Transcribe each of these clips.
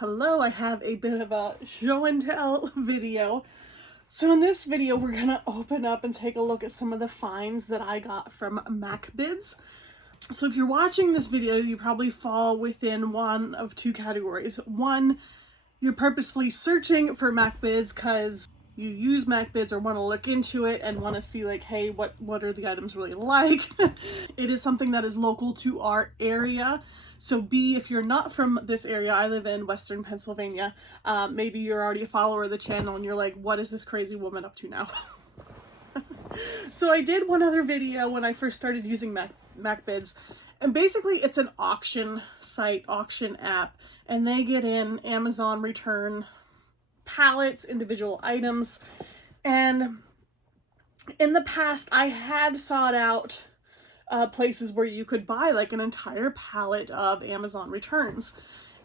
Hello, I have a bit of a show and tell video. So in this video, we're gonna open up and take a look at some of the finds that I got from MacBids. So if you're watching this video, you probably fall within one of two categories. One, you're purposefully searching for MacBids because you use MacBids or want to look into it and want to see like, hey, what are the items really like? It is something that is local to our area. So B, if you're not from this area, I live in Western Pennsylvania, maybe you're already a follower of the channel and you're like, what is this crazy woman up to now? So I did one other video when I first started using MacBids, and basically it's an auction site, auction app, and they get in Amazon return pallets, individual items, and in the past I had sought out places where you could buy like an entire pallet of Amazon returns,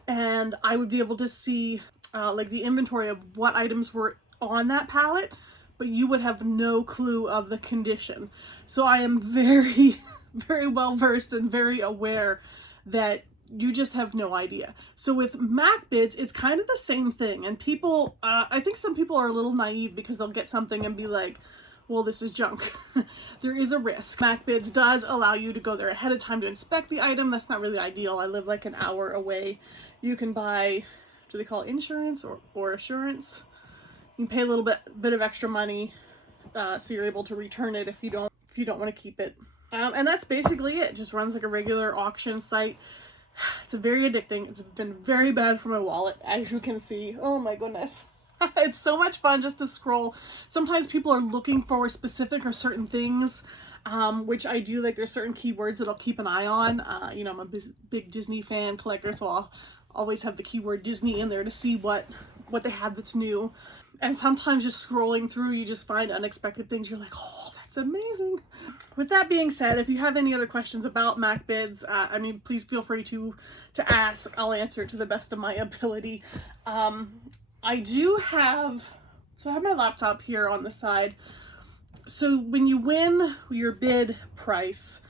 and I would be able to see like the inventory of what items were on that pallet, but you would have no clue of the condition. So I am very very well versed and very aware that you just have no idea. So with MacBids, it's kind of the same thing, and people I think some people are a little naive because they'll get something and be like, well, this is junk. There is a risk. MacBids does allow you to go there ahead of time to inspect the item. That's not really ideal. I live like an hour away. You can buy, do they call it insurance or assurance? You can pay a little bit of extra money, so you're able to return it if you don't want to keep it. And that's basically it. Just runs like a regular auction site. It's very addicting. It's been very bad for my wallet, as you can see. Oh my goodness. It's so much fun just to scroll. Sometimes people are looking for specific or certain things, which I do. Like there's certain keywords that I'll keep an eye on. You know, I'm a big Disney fan collector, so I'll always have the keyword Disney in there to see what they have that's new. And sometimes just scrolling through, you just find unexpected things. You're like, oh, that's amazing. With that being said, if you have any other questions about MacBids, I mean, please feel free to ask. I'll answer to the best of my ability. I do have, so I have my laptop here on the side. So when you win your bid price,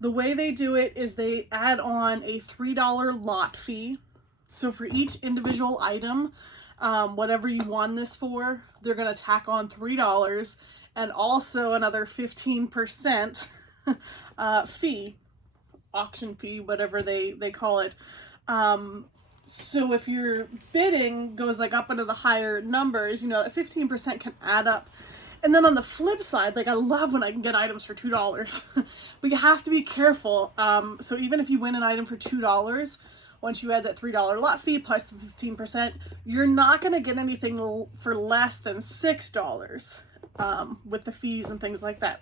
the way they do it is they add on a $3 lot fee. So for each individual item, whatever you won this for, they're going to tack on $3 and also another 15% fee, auction fee, whatever they call it. So if your bidding goes like up into the higher numbers, you know, 15% can add up. And then on the flip side, like I love when I can get items for $2, but you have to be careful. So even if you win an item for $2, once you add that $3 lot fee plus the 15%, you're not going to get anything for less than $6 with the fees and things like that.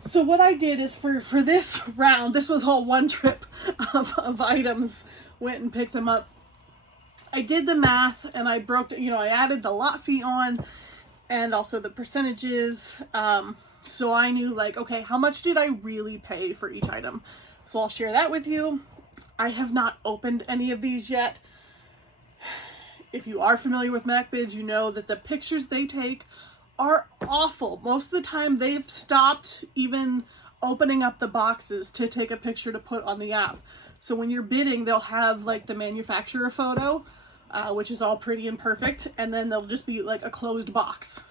So what I did is for this round, this was all one trip of items, went and picked them up. I did the math and I broke, you know, I added the lot fee on and also the percentages. So I knew like, okay, how much did I really pay for each item? So I'll share that with you. I have not opened any of these yet. If you are familiar with MacBids, you know that the pictures they take are awful. Most of the time they've stopped even opening up the boxes to take a picture to put on the app. So when you're bidding, they'll have like the manufacturer photo, which is all pretty and perfect, and then they'll just be like a closed box.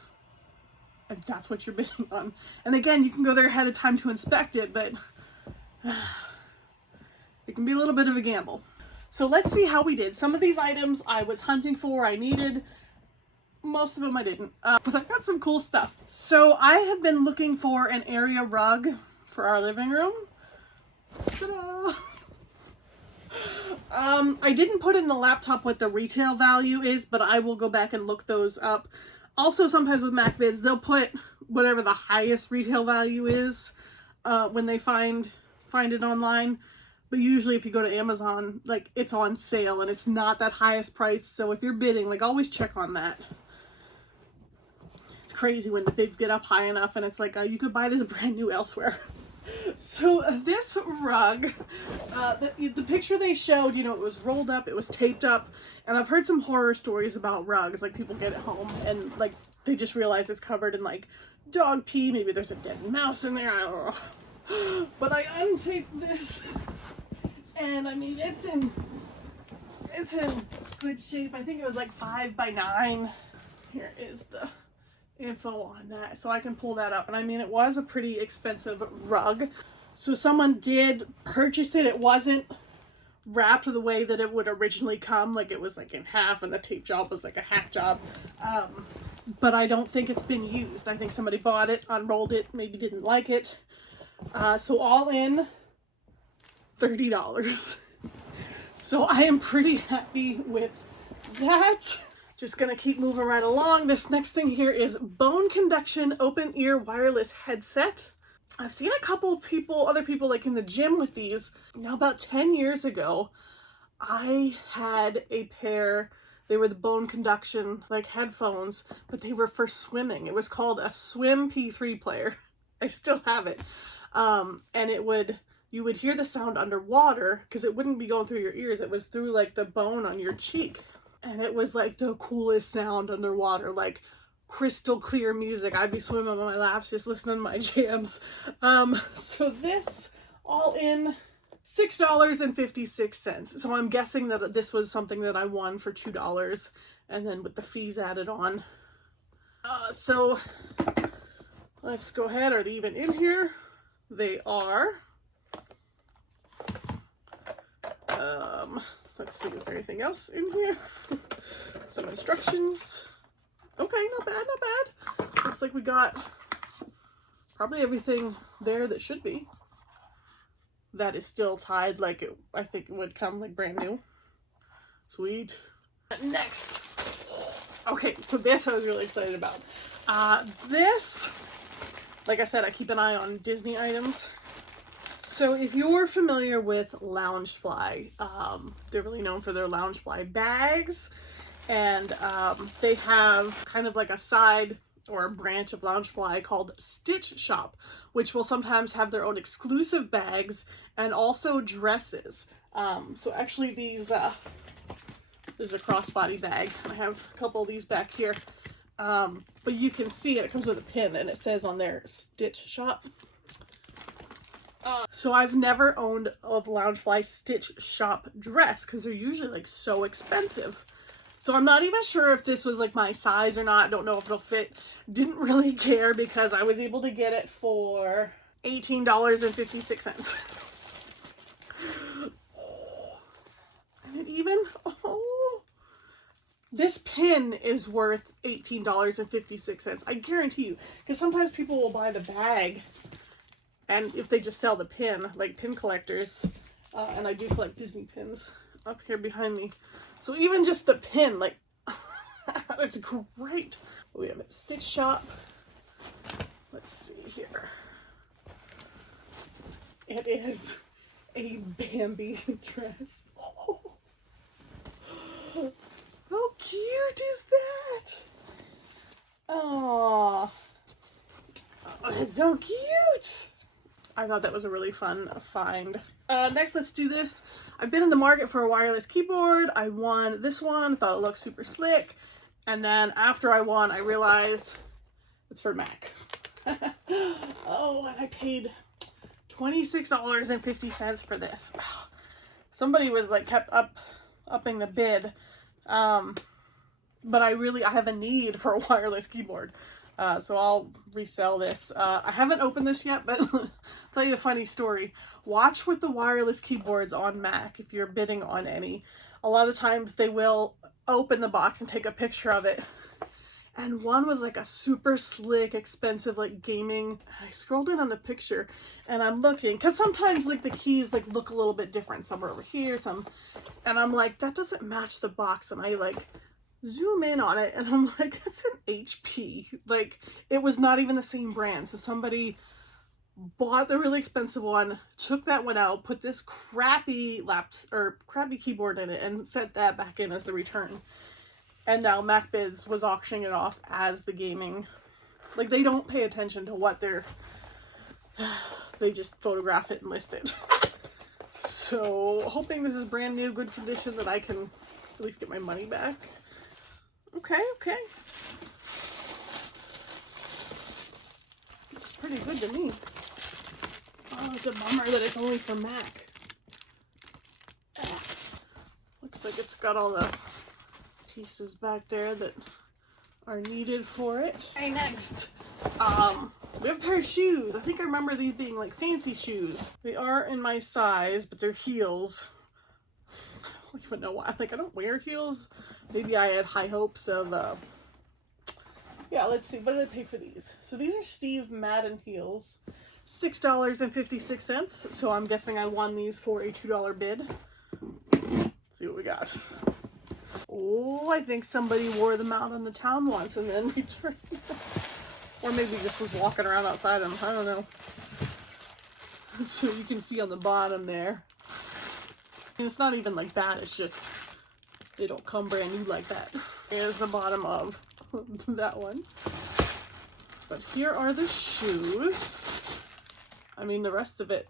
And that's what you're bidding on. And again, you can go there ahead of time to inspect it, but it can be a little bit of a gamble. So let's see how we did. Some of these items I was hunting for, I needed. Most of them I didn't, but I got some cool stuff. So I have been looking for an area rug for our living room. Ta-da! I didn't put in the laptop what the retail value is, but I will go back and look those up. Also, sometimes with MacBids, they'll put whatever the highest retail value is when they find it online. But usually if you go to Amazon, like it's on sale and it's not that highest price. So if you're bidding, like always check on that. It's crazy when the bids get up high enough and it's like, you could buy this brand new elsewhere. So this rug, the picture they showed, you know, it was rolled up, it was taped up, and I've heard some horror stories about rugs, like people get it home and like they just realize it's covered in like dog pee, maybe there's a dead mouse in there, I don't know. But I untaped this, and I mean, it's in good shape. I think it was like 5 by 9. Here is the info on that, so I can pull that up. And I mean, it was a pretty expensive rug. So someone did purchase it. It wasn't wrapped the way that it would originally come, like it was like in half and the tape job was like a half job. But I don't think it's been used. I think somebody bought it, unrolled it, maybe didn't like it. So all in, $30. So I am pretty happy with that. Just gonna keep moving right along. This next thing here is bone conduction open ear wireless headset. I've seen a couple people, other people like in the gym with these. Now about 10 years ago, I had a pair. They were the bone conduction like headphones, but they were for swimming. It was called a Swim P3 player. I still have it. And you would hear the sound underwater because it wouldn't be going through your ears. It was through like the bone on your cheek. And it was like the coolest sound underwater, like crystal clear music. I'd be swimming on my laps just listening to my jams. So this all in $6.56. So I'm guessing that this was something that I won for $2 and then with the fees added on. So let's go ahead. Are they even in here? They are. Let's see, is there anything else in here? Some instructions. Okay, not bad, not bad. Looks like we got probably everything there that should be. That is still tied like it, I think it would come like brand new. Sweet. Next. Okay, so this I was really excited about. This, like I said, I keep an eye on Disney items. So if you're familiar with Loungefly, they're really known for their Loungefly bags, and they have kind of like a side or a branch of Loungefly called Stitch Shop, which will sometimes have their own exclusive bags and also dresses. So actually these, this is a crossbody bag. I have a couple of these back here, but you can see it comes with a pin and it says on there Stitch Shop. So I've never owned a Loungefly Stitch Shop dress because they're usually like so expensive. So I'm not even sure if this was like my size or not. Don't know if it'll fit. Didn't really care because I was able to get it for $18.56. And it even, this pin is worth $18.56. I guarantee you, because sometimes people will buy the bag and if they just sell the pin, like pin collectors, and I do collect Disney pins up here behind me. So even just the pin, like, it's great. We have a Stitch Shop. Let's see here. It is a Bambi dress. Oh, how cute is that? Oh, it's so cute. I thought that was a really fun find. Next, let's do this. I've been in the market for a wireless keyboard. I won this one, thought it looked super slick. And then after I won, I realized it's for Mac. Oh, and I paid $26.50 for this. Somebody was like kept upping the bid. But I have a need for a wireless keyboard. So I'll resell this. I haven't opened this yet, but I'll tell you a funny story. Watch with the wireless keyboards on Mac if you're bidding on any. A lot of times they will open the box and take a picture of it. And one was like a super slick, expensive, like gaming. I scrolled in on the picture and I'm looking, because sometimes like the keys like look a little bit different. Some are over here, some, and I'm like, that doesn't match the box. And I like zoom in on it and I'm like, that's an HP. Like it was not even the same brand. So somebody bought the really expensive one, took that one out, put this crappy keyboard in it and sent that back in as the return. And now MacBids was auctioning it off as the gaming. Like they don't pay attention to what they just photograph it and list it. So hoping this is brand new, good condition, that I can at least get my money back. Okay. Looks pretty good to me. Oh, it's a bummer that it's only for Mac. Looks like it's got all the pieces back there that are needed for it. Okay, next, we have a pair of shoes. I think I remember these being like fancy shoes. They are in my size, but they're heels. I don't even know why. Like, I don't wear heels. Maybe I had high hopes of, yeah, let's see. What did I pay for these? So these are Steve Madden heels. $6.56. So I'm guessing I won these for a $2 bid. Let's see what we got. Oh, I think somebody wore them out on the town once and then returned them. Or maybe just was walking around outside them. I don't know. So you can see on the bottom there. And it's not even like that. It's just they don't come brand new like that. Here's the bottom of that one. But here are the shoes. I mean, the rest of it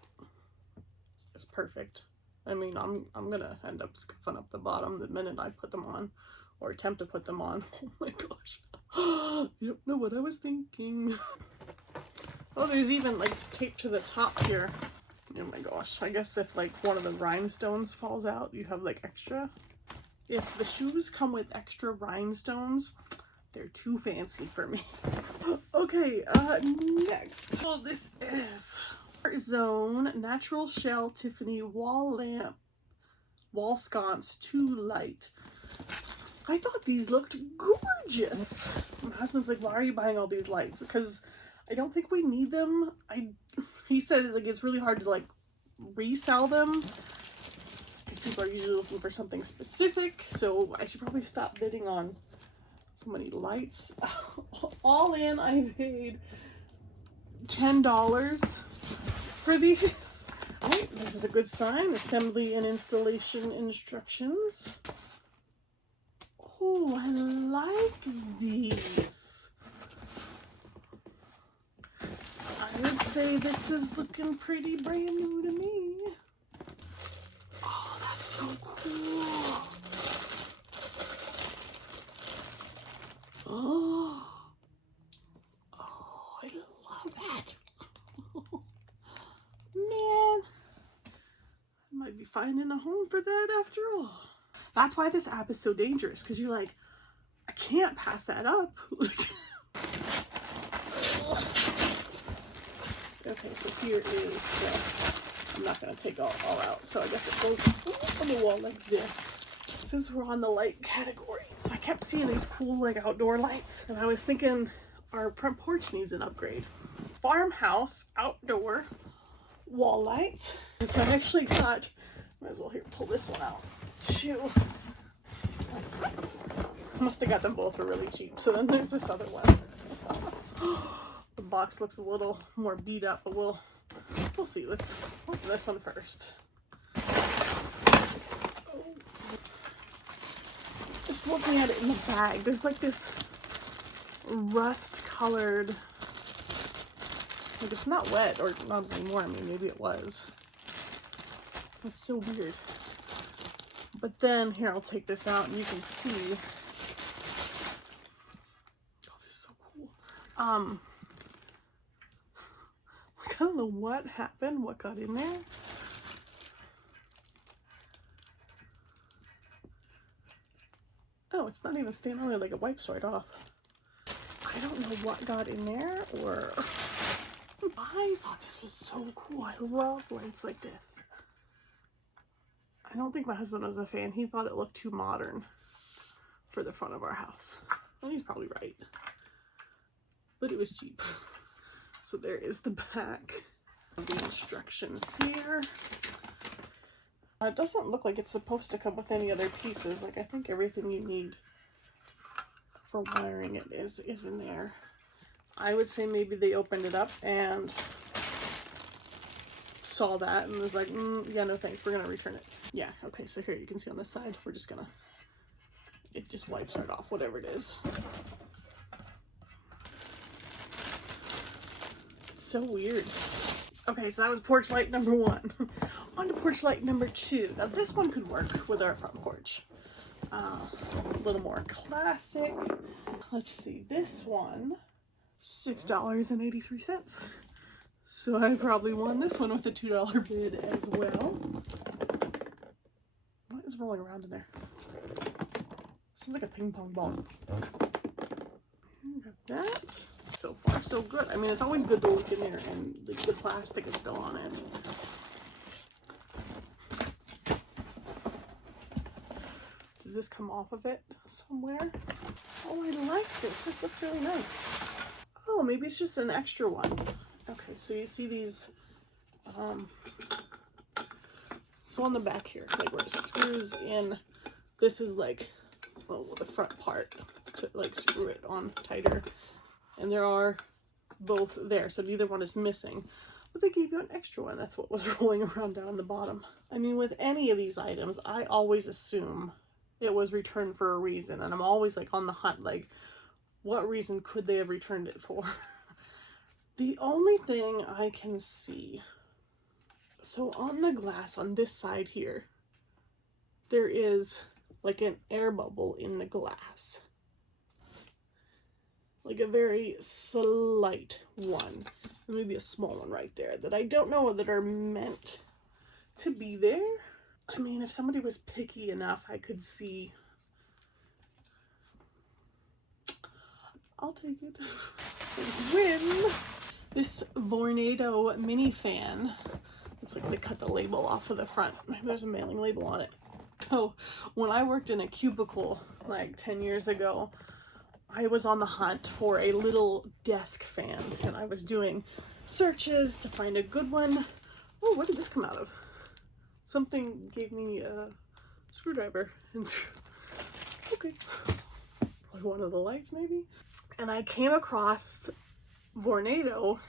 is perfect. I mean, I'm gonna end up scuffing up the bottom the minute I put them on, or attempt to put them on. Oh my gosh. You don't know what I was thinking. Oh, there's even like tape to the top here. Oh my gosh. I guess if like one of the rhinestones falls out, you have like extra. If the shoes come with extra rhinestones, they're too fancy for me. Okay, next. So this is Zone Natural Shell Tiffany Wall Lamp Wall Sconce 2 Light. I thought these looked gorgeous. My husband's like, why are you buying all these lights? Because I don't think we need them. He said like it's really hard to like resell them because people are usually looking for something specific. So I should probably stop bidding on so many lights. All in, I paid $10 for these. Oh, this is a good sign. Assembly and installation instructions. Oh, I like these. I would say this is looking pretty brand new to me. Oh, that's so cool. Oh, I love that. Man, I might be finding a home for that after all. That's why this app is so dangerous, because you're like, I can't pass that up. Okay, so here is the, I'm not going to take all out, so I guess it goes on the wall like this. Since we're on the light category, so I kept seeing these cool like outdoor lights, and I was thinking our front porch needs an upgrade. Farmhouse outdoor wall light. So I actually got, might as well here pull this one out too. Must have got them both for really cheap. So then there's this other one. The box looks a little more beat up, but we'll see. Let's open this one first. Just looking at it in the bag, there's like this rust colored, like it's not wet, or not anymore. I mean, maybe it was. That's so weird. But then here, I'll take this out and you can see. Oh, this is so cool. I don't know what happened, what got in there. Oh, it's not even staying on there, like it wipes right off. I don't know what got in there, or I thought this was so cool. I love lights like this. I don't think my husband was a fan. He thought it looked too modern for the front of our house. And he's probably right. But it was cheap. So there is the back of the instructions here. It doesn't look like it's supposed to come with any other pieces. Like, I think everything you need for wiring it is in there. I would say maybe they opened it up and saw that and was like, yeah, no thanks, we're gonna return it. Yeah, okay, so here you can see on this side, we're just gonna, it just wipes right off, whatever it is. It's so weird. Okay, so that was porch light number 1. On to porch light number 2. Now this one could work with our front porch. A little more classic. Let's see, this one, $6.83. So I probably won this one with a $2 bid as well. What is rolling around in there? This like a ping pong ball. Got that. So far, so good. I mean, it's always good to look in there, and the plastic is still on it. Did this come off of it somewhere? Oh, I like this. This looks really nice. Oh, maybe it's just an extra one. Okay, so you see these, so on the back here, like where it screws in, this is like, well, the front part to like screw it on tighter. And there are both there, so neither one is missing. But they gave you an extra one. That's what was rolling around down the bottom. I mean, with any of these items, I always assume it was returned for a reason. And I'm always like on the hunt, like, what reason could they have returned it for? The only thing I can see, so on the glass on this side here, there is like an air bubble in the glass. Like a very slight one. Maybe a small one right there that I don't know that are meant to be there. I mean, if somebody was picky enough, I could see. I'll take it. Win! This Vornado mini fan. Looks like they cut the label off of the front. Maybe there's a mailing label on it. So when I worked in a cubicle like 10 years ago, I was on the hunt for a little desk fan, and I was doing searches to find a good one. Oh, what did this come out of? Something gave me a screwdriver. Okay. Probably one of the lights, maybe? And I came across Vornado,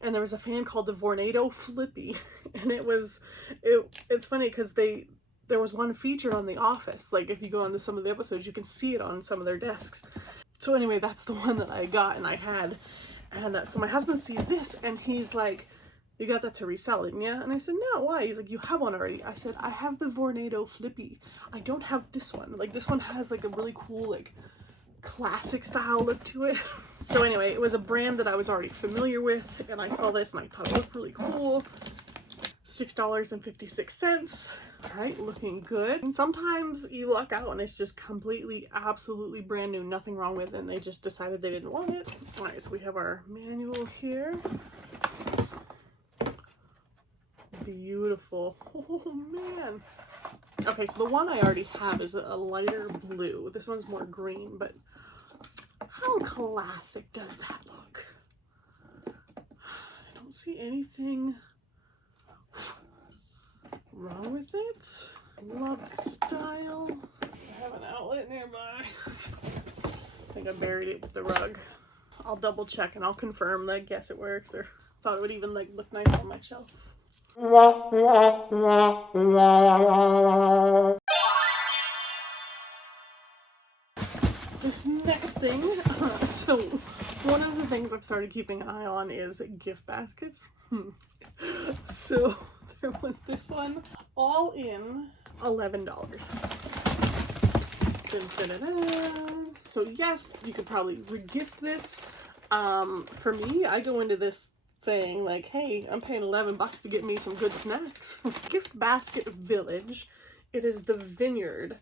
and there was a fan called the Vornado Flippy, and it's funny because there was one featured on The Office. Like, if you go onto some of the episodes, you can see it on some of their desks. So anyway, that's the one that I got and I had. And so my husband sees this and he's like, you got that to resell, didn't you? And I said, no, why? He's like, you have one already. I said, I have the Vornado Flippy. I don't have this one. Like, this one has like a really cool, like, classic style look to it. So anyway, it was a brand that I was already familiar with, and I saw this and I thought it looked really cool. $6.56. All right, looking good. And sometimes you luck out and it's just completely, absolutely brand new, nothing wrong with it, and they just decided they didn't want it. All right, so we have our manual here. Beautiful. Oh man. Okay, so the one I already have is a lighter blue. This one's more green, but how classic does that look? I don't see anything wrong with it. Love the style. I have an outlet nearby. I think I buried it with the rug. I'll double check and I'll confirm that I guess it works, or thought it would even like look nice on my shelf. This next thing, so one of the things I've started keeping an eye on is gift baskets. So there was this one, all in $11. So yes, you could probably regift this. For me, I go into this saying like, hey, I'm paying $11 to get me some good snacks. Gift Basket Village. It is the Vineyard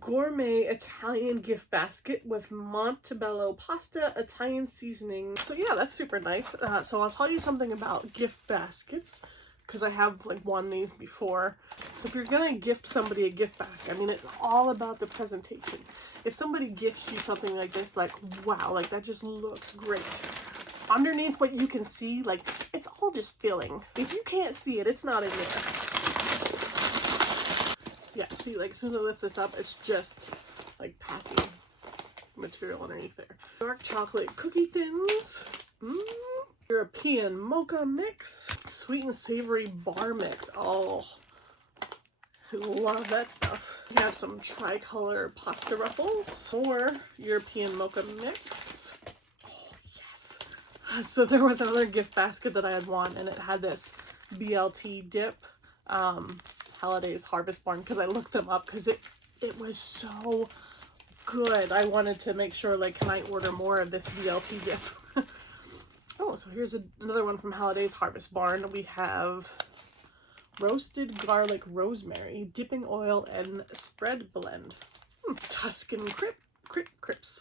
gourmet Italian gift basket with Montebello pasta, Italian seasoning. So yeah, that's super nice. So I'll tell you something about gift baskets, because I have like won these before. So if you're gonna gift somebody a gift basket, I mean, it's all about the presentation. If somebody gifts you something like this, like, wow, like that just looks great. Underneath what you can see, like, it's all just filling. If you can't see it, it's not in there. Yeah, see, like, as soon as I lift this up, it's just, like, packing material underneath there. Dark chocolate cookie thins. European mocha mix. Sweet and savory bar mix. Oh, I love that stuff. We have some tricolor pasta ruffles. More European mocha mix. Oh, yes. So there was another gift basket that I had won, and it had this BLT dip. Holidays Harvest Barn, because I looked them up because it was so good. I wanted to make sure, like, can I order more of this BLT dip? Oh, so here's another one from Holidays Harvest Barn. We have roasted garlic rosemary, dipping oil, and spread blend. Tuscan crisps.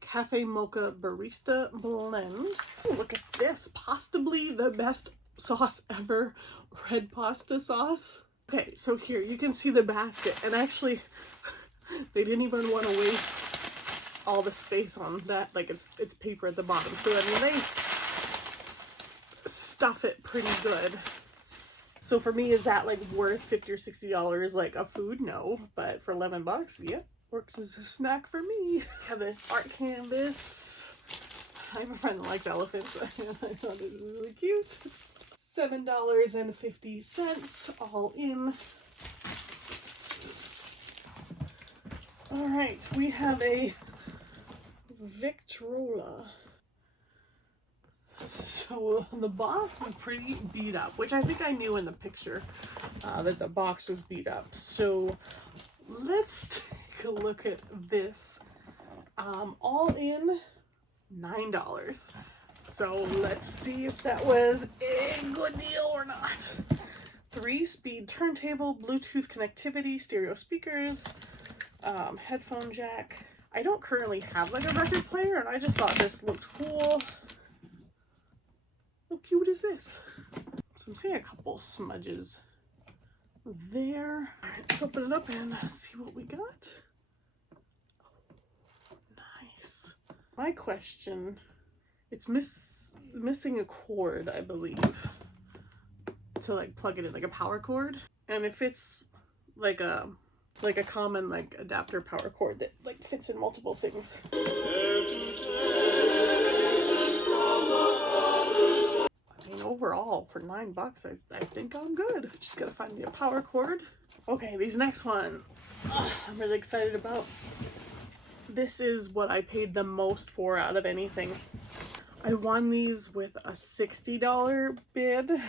Cafe Mocha Barista Blend. Oh, look at this. Possibly the best sauce ever. Red pasta sauce. Okay, so here you can see the basket, and actually they didn't even want to waste all the space on that. Like it's paper at the bottom. So I mean they stuff it pretty good. So for me, is that like worth $50 or $60 like a food? No, but for $11, yeah, works as a snack for me. I have this art canvas. I have a friend that likes elephants. I thought this was really cute. $7.50 all in. All right, we have a Victrola. So the box is pretty beat up, which I think I knew in the picture that the box was beat up. So let's take a look at this. All in $9. So let's see if that was a good deal or not. 3-speed turntable, Bluetooth connectivity, stereo speakers, headphone jack. I don't currently have like a record player, and I just thought this looked cool. How cute is this? So I'm seeing a couple smudges there. All right, let's open it up and see what we got. Oh, nice. My question, it's missing a cord, I believe, to like plug it in, like a power cord. And if it's like a common like adapter power cord that like fits in multiple things. Overall for $9, I think I'm good. Just gotta find me a power cord. Okay, these next one I'm really excited about. This is what I paid the most for out of anything. I won these with a $60 bid. I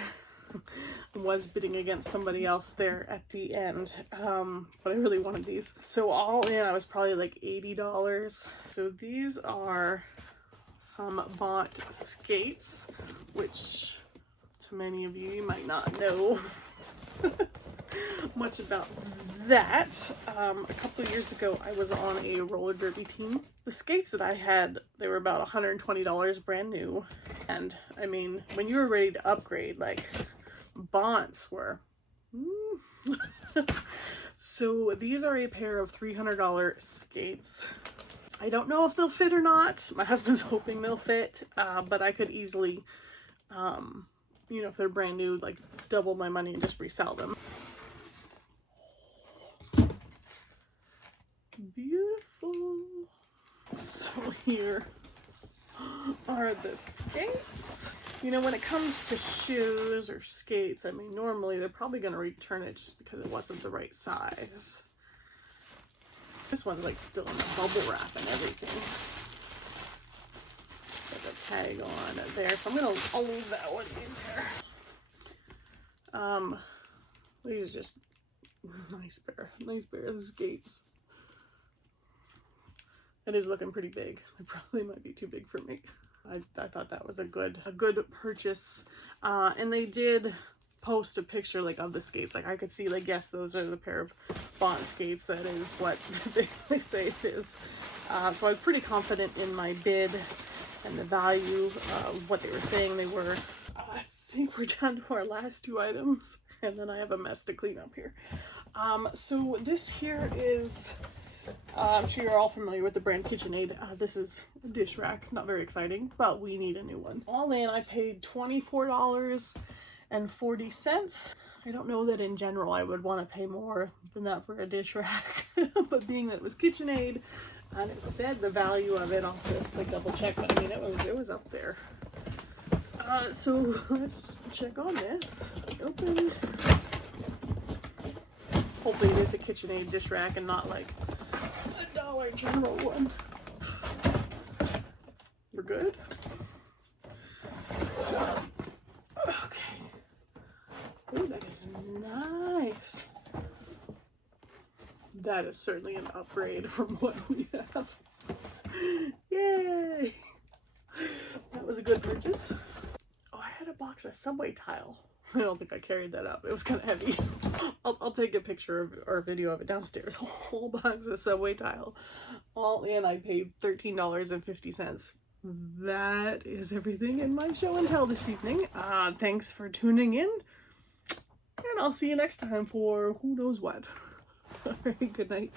was bidding against somebody else there at the end, but I really wanted these. So all in, I was probably like $80. So these are some Bont skates, which to many of you might not know much about that. A couple of years ago, I was on a roller derby team. The skates that I had, they were about $120 brand new. And I mean, when you were ready to upgrade, like Bonts were. So these are a pair of $300 skates. I don't know if they'll fit or not. My husband's hoping they'll fit, but I could easily, you know, if they're brand new, like double my money and just resell them. Beautiful. So here are the skates. You know, when it comes to shoes or skates, I mean, normally they're probably going to return it just because it wasn't the right size. This one's like still in the bubble wrap and everything. Got the tag on it there, so I'll leave that one in there. These are just nice pair of skates. It is looking pretty big. It probably might be too big for me. I thought that was a good purchase. And they did post a picture like of the skates. Like I could see like, yes, those are the pair of Bont skates. That is what they say it is. So I was pretty confident in my bid and the value of what they were saying they were. I think we're down to our last two items, and then I have a mess to clean up here. So this here is, I'm sure you're all familiar with the brand KitchenAid. This is a dish rack, not very exciting, but we need a new one. All in, I paid $24.40. I don't know that in general I would want to pay more than that for a dish rack, but being that it was KitchenAid and it said the value of it, I'll have to like double check, but I mean it was up there. So let's check on this. Open. Hopefully it is a KitchenAid dish rack and not like a Dollar General one. We're good. Okay. Oh, that is nice. That is certainly an upgrade from what we have. Yay! That was a good purchase. Oh, I had a box of Subway tile. I don't think I carried that up. It was kind of heavy. I'll take a picture of, or a video of it downstairs. A whole box of Subway tile. All in, I paid $13.50. That is everything in my show and tell this evening. Thanks for tuning in. And I'll see you next time for who knows what. Alright, good night.